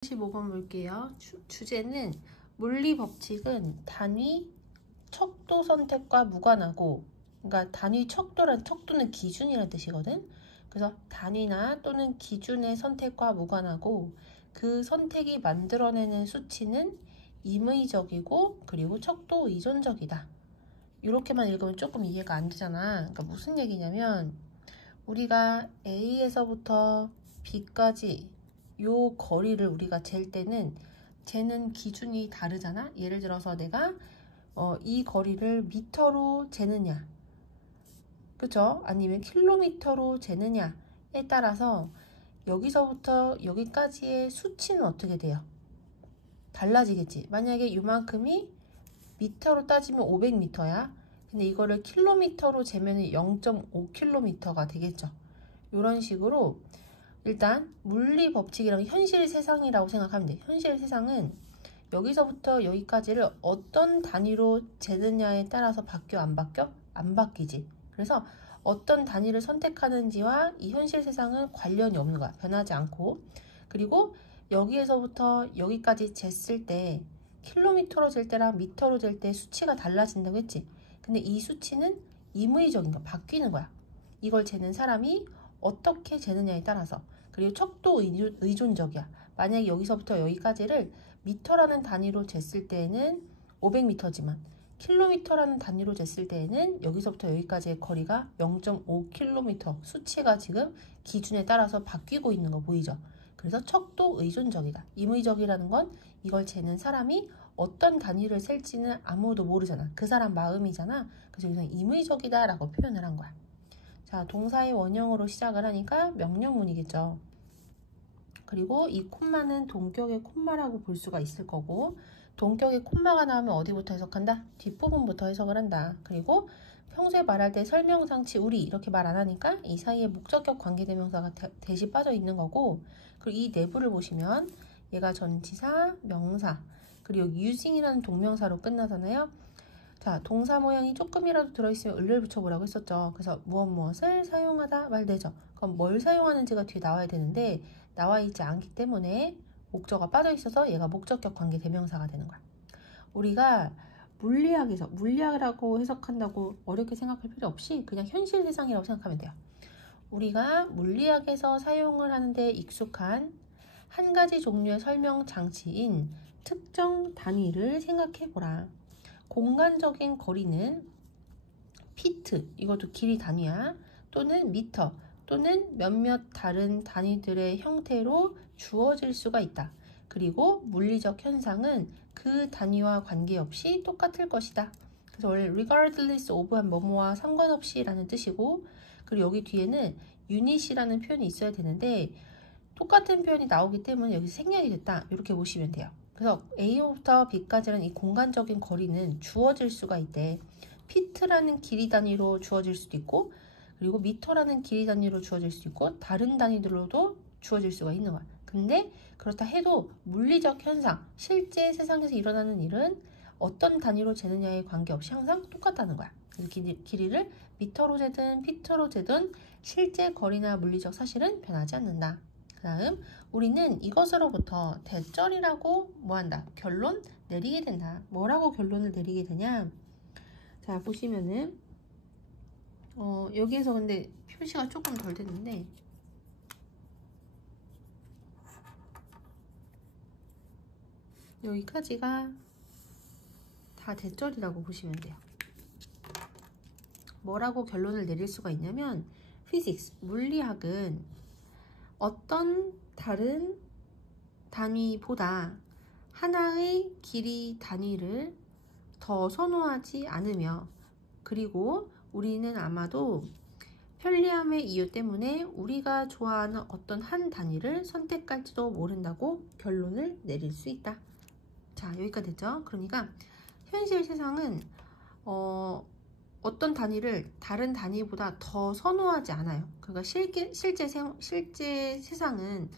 15번 볼게요. 주제는 물리 법칙은 단위 척도 선택과 무관하고, 그러니까 단위 척도는 기준이라는 뜻이거든. 그래서 단위나 또는 기준의 선택과 무관하고 그 선택이 만들어내는 수치는 임의적이고 그리고 척도 의존적이다. 이렇게만 읽으면 조금 이해가 안 되잖아. 그러니까 무슨 얘기냐면 우리가 A에서부터 B까지 요 거리를 우리가 잴 때는 재는 기준이 다르잖아. 예를 들어서 내가 이 거리를 미터로 재느냐, 그쵸? 아니면 킬로미터로 재느냐에 따라서 여기서부터 여기까지의 수치는 어떻게 돼요? 달라지겠지. 만약에 요만큼이 미터로 따지면 500m야. 근데 이거를 킬로미터로 재면 0.5km가 되겠죠. 이런 식으로 일단 물리 법칙이랑 현실 세상이라고 생각하면 돼. 현실 세상은 여기서부터 여기까지를 어떤 단위로 재느냐에 따라서 바뀌어 안 바뀌어? 안 바뀌지. 그래서 어떤 단위를 선택하는지와 이 현실 세상은 관련이 없는 거야. 변하지 않고. 그리고 여기에서부터 여기까지 쟀을 때 킬로미터로 잴 때랑 미터로 잴 때 수치가 달라진다고 했지. 근데 이 수치는 임의적인 거야. 바뀌는 거야. 이걸 재는 사람이 어떻게 재느냐에 따라서. 그리고 척도 의존적이야. 만약에 여기서부터 여기까지를 미터라는 단위로 쟀을 때에는 500m지만 킬로미터라는 단위로 쟀을 때에는 여기서부터 여기까지의 거리가 0.5km 수치가 지금 기준에 따라서 바뀌고 있는 거 보이죠? 그래서 척도 의존적이다. 임의적이라는 건 이걸 재는 사람이 어떤 단위를 셀지는 아무도 모르잖아. 그 사람 마음이잖아. 그래서 여기서 임의적이다 라고 표현을 한 거야. 자, 동사의 원형으로 시작을 하니까 명령문이겠죠. 그리고 이 콤마는 동격의 콤마라고 볼 수가 있을 거고, 동격의 콤마가 나오면 어디부터 해석한다? 뒷부분부터 해석을 한다. 그리고 평소에 말할 때 설명상치 우리 이렇게 말 안 하니까 이 사이에 목적격 관계대명사가 대시 빠져 있는 거고, 그리고 이 내부를 보시면 얘가 전치사, 명사, 그리고 using이라는 동명사로 끝나잖아요. 자, 동사 모양이 조금이라도 들어있으면 을을 붙여보라고 했었죠. 그래서 무엇을 사용하다 말되죠. 그럼 뭘 사용하는지가 뒤에 나와야 되는데 나와 있지 않기 때문에 목적어가 빠져 있어서 얘가 목적격 관계 대명사가 되는 거야. 우리가 물리학에서 물리학이라고 해석한다고 어렵게 생각할 필요 없이 그냥 현실 세상이라고 생각하면 돼요. 우리가 물리학에서 사용을 하는데 익숙한 한 가지 종류의 설명 장치인 특정 단위를 생각해 보라. 공간적인 거리는 피트, 이것도 길이 단위야. 또는 미터, 또는 몇몇 다른 단위들의 형태로 주어질 수가 있다. 그리고 물리적 현상은 그 단위와 관계없이 똑같을 것이다. 그래서 원래 regardless of 한 뭐뭐와 상관없이 라는 뜻이고, 그리고 여기 뒤에는 unit이라는 표현이 있어야 되는데 똑같은 표현이 나오기 때문에 여기서 생략이 됐다. 이렇게 보시면 돼요. 그래서 A부터 B까지는 이 공간적인 거리는 주어질 수가 있대. 피트라는 길이 단위로 주어질 수도 있고, 그리고 미터라는 길이 단위로 주어질 수도 있고, 다른 단위들로도 주어질 수가 있는 거야. 근데 그렇다 해도 물리적 현상, 실제 세상에서 일어나는 일은 어떤 단위로 재느냐에 관계없이 항상 똑같다는 거야. 그래서 길이를 미터로 재든 피트로 재든 실제 거리나 물리적 사실은 변하지 않는다. 그 다음 우리는 이것으로부터 대절이라고 뭐한다? 결론 내리게 된다. 뭐라고 결론을 내리게 되냐? 자, 보시면은 여기에서 근데 표시가 조금 덜 됐는데 여기까지가 다 대절이라고 보시면 돼요. 뭐라고 결론을 내릴 수가 있냐면 physics, 물리학은 어떤 다른 단위보다 하나의 길이 단위를 더 선호하지 않으며, 그리고 우리는 아마도 편리함의 이유 때문에 우리가 좋아하는 어떤 한 단위를 선택할지도 모른다고 결론을 내릴 수 있다. 자, 여기까지 됐죠? 그러니까 현실 세상은 어떤 단위를 다른 단위보다 더 선호하지 않아요. 그러니까 실제 세상은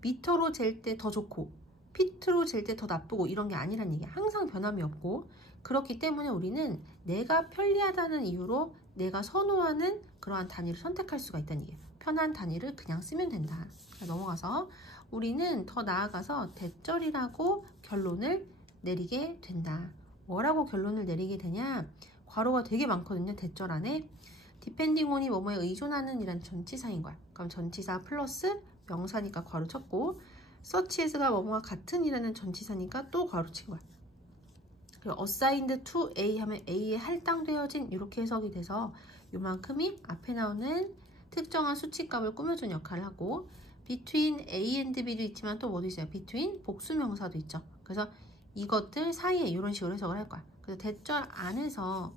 미터로 잴 때 더 좋고 피트로 잴 때 더 나쁘고 이런 게 아니란 얘기야. 항상 변함이 없고, 그렇기 때문에 우리는 내가 편리하다는 이유로 내가 선호하는 그러한 단위를 선택할 수가 있다는 얘기야. 편한 단위를 그냥 쓰면 된다. 넘어가서 우리는 더 나아가서 대절이라고 결론을 내리게 된다. 뭐라고 결론을 내리게 되냐? 괄호가 되게 많거든요. 대절 안에. depending on이 뭐뭐에 의존하는 이란 전치사인 거야. 그럼 전치사 플러스 명사니까 괄호 쳤고, such as가 뭐뭐와 같은 이라는 전치사니까 또 괄호 친 거야. 그리고 assigned to A 하면 A에 할당되어진 이렇게 해석이 돼서 요만큼이 앞에 나오는 특정한 수치값을 꾸며준 역할을 하고, between A and B도 있지만 또 뭐도 있어요? between 복수명사도 있죠. 그래서 이것들 사이에 이런 식으로 해석을 할 거야. 그래서 대절 안에서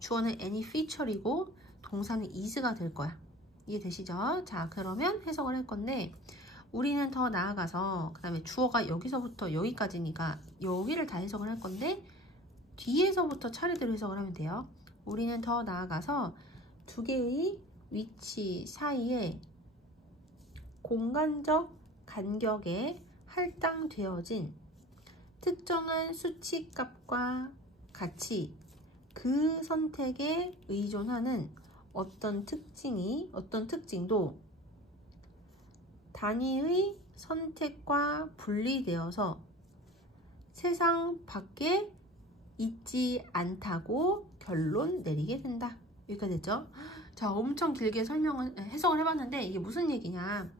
주어는 any feature이고 동사는 is가 될 거야. 이해되시죠? 자, 그러면 해석을 할 건데, 우리는 더 나아가서 그 다음에 주어가 여기서부터 여기까지니까 여기를 다 해석을 할 건데, 뒤에서부터 차례대로 해석을 하면 돼요. 우리는 더 나아가서 두 개의 위치 사이에 공간적 간격에 할당되어진 특정한 수치값과 같이 그 선택에 의존하는 어떤 특징도 단위의 선택과 분리되어서 세상 밖에 있지 않다고 결론 내리게 된다. 여기까지 됐죠? 자, 엄청 길게 해석을 해봤는데 이게 무슨 얘기냐?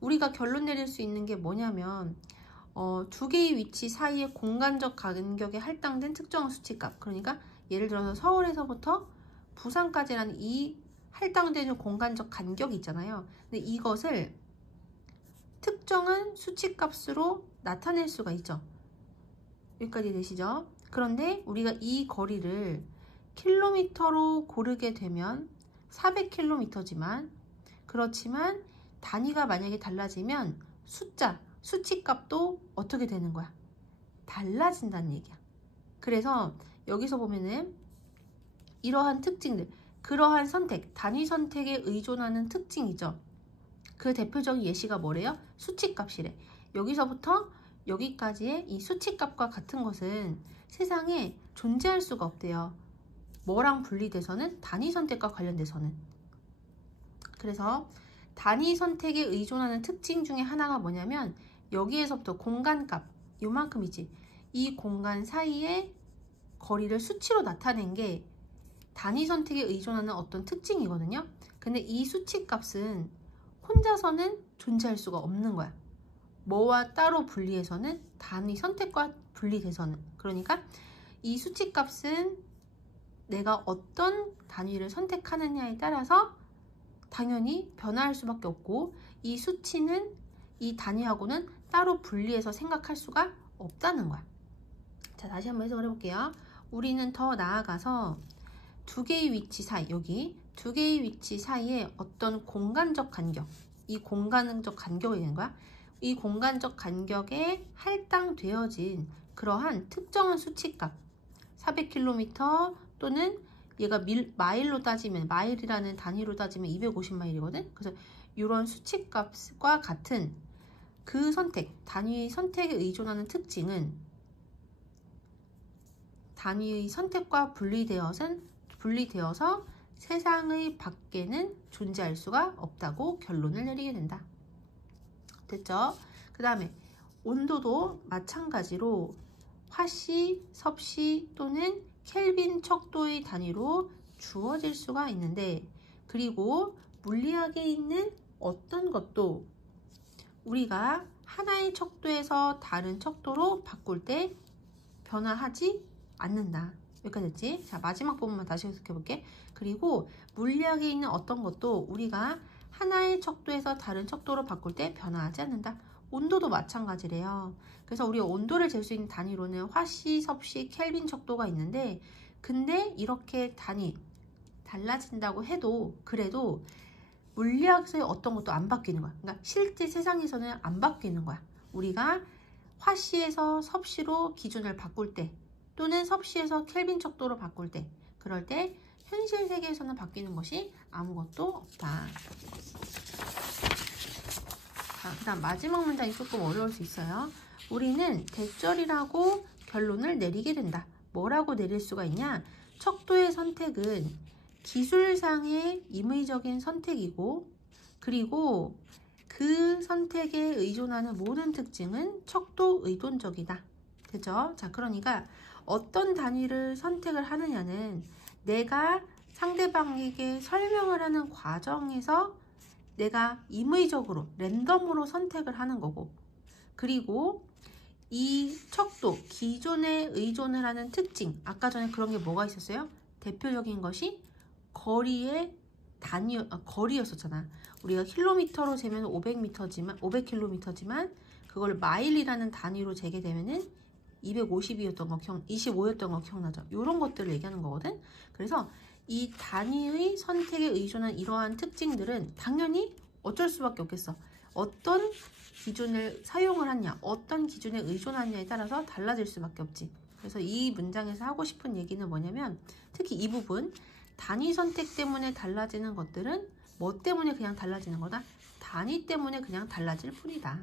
우리가 결론 내릴 수 있는 게 뭐냐면 두 개의 위치 사이의 공간적 간격에 할당된 특정한 수치값. 그러니까 예를 들어서 서울에서부터 부산까지라는 이 할당되는 공간적 간격이 있잖아요. 근데 이것을 특정한 수치값으로 나타낼 수가 있죠. 여기까지 되시죠? 그런데 우리가 이 거리를 킬로미터로 고르게 되면 400km지만, 그렇지만 단위가 만약에 달라지면 수치값도 어떻게 되는 거야? 달라진다는 얘기야. 그래서 여기서 보면은 이러한 특징들, 그러한 선택, 단위 선택에 의존하는 특징이죠. 그 대표적인 예시가 뭐래요? 수치값이래. 여기서부터 여기까지의 이 수치값과 같은 것은 세상에 존재할 수가 없대요. 뭐랑 분리돼서는? 단위 선택과 관련돼서는. 그래서 단위 선택에 의존하는 특징 중에 하나가 뭐냐면 여기에서부터 공간값, 요만큼이지. 이 공간 사이의 거리를 수치로 나타낸 게 단위 선택에 의존하는 어떤 특징이거든요. 근데 이 수치값은 혼자서는 존재할 수가 없는 거야. 뭐와 따로 분리해서는, 단위 선택과 분리돼서는. 그러니까 이 수치값은 내가 어떤 단위를 선택하느냐에 따라서 당연히 변화할 수밖에 없고, 이 수치는 이 단위하고는 따로 분리해서 생각할 수가 없다는 거야. 자, 다시 한번 해석을 해볼게요. 우리는 더 나아가서 두 개의 위치 사이, 여기 두 개의 위치 사이에 어떤 공간적 간격, 이 공간적 간격이 되는 거야. 이 공간적 간격에 할당되어진 그러한 특정한 수치값, 400km 또는 얘가 마일로 따지면, 마일이라는 단위로 따지면 250마일이거든. 그래서 이런 수치값과 같은 그 선택, 단위 선택에 의존하는 특징은 단위의 선택과 분리되어서 세상의 밖에는 존재할 수가 없다고 결론을 내리게 된다. 됐죠? 그 다음에 온도도 마찬가지로 화씨, 섭씨 또는 켈빈 척도의 단위로 주어질 수가 있는데, 그리고 물리학에 있는 어떤 것도 우리가 하나의 척도에서 다른 척도로 바꿀 때 변화하지 않는다. 여기까지 됐지? 자, 마지막 부분만 다시 해석해 볼게. 그리고 물리학에 있는 어떤 것도 우리가 하나의 척도에서 다른 척도로 바꿀 때 변화하지 않는다. 온도도 마찬가지래요. 그래서 우리 온도를 잴 수 있는 단위로는 화씨, 섭씨, 켈빈 척도가 있는데, 근데 이렇게 단위 달라진다고 해도 그래도 물리학에서의 어떤 것도 안 바뀌는 거야. 그러니까 실제 세상에서는 안 바뀌는 거야. 우리가 화씨에서 섭씨로 기준을 바꿀 때, 또는 섭씨에서 켈빈 척도로 바꿀 때, 그럴 때 현실 세계에서는 바뀌는 것이 아무것도 없다. 그 다음 마지막 문장이 조금 어려울 수 있어요. 우리는 대절이라고 결론을 내리게 된다. 뭐라고 내릴 수가 있냐? 척도의 선택은 기술상의 임의적인 선택이고, 그리고 그 선택에 의존하는 모든 특징은 척도 의존적이다. 그죠? 자, 그러니까 어떤 단위를 선택을 하느냐는 내가 상대방에게 설명을 하는 과정에서 내가 임의적으로 랜덤으로 선택을 하는 거고, 그리고 이 척도, 기존에 의존을 하는 특징, 아까 전에 그런 게 뭐가 있었어요? 대표적인 것이 거리였었잖아. 우리가 킬로미터로 재면 500km지만 그걸 마일이라는 단위로 재게 되면은 25였던 거 기억나죠? 이런 것들을 얘기하는 거거든. 그래서 이 단위의 선택에 의존한 이러한 특징들은 당연히 어쩔 수밖에 없겠어. 어떤 기준을 사용을 하냐, 어떤 기준에 의존하냐에 따라서 달라질 수밖에 없지. 그래서 이 문장에서 하고 싶은 얘기는 뭐냐면, 특히 이 부분, 단위 선택 때문에 달라지는 것들은 뭐 때문에 그냥 달라지는 거다? 단위 때문에 그냥 달라질 뿐이다.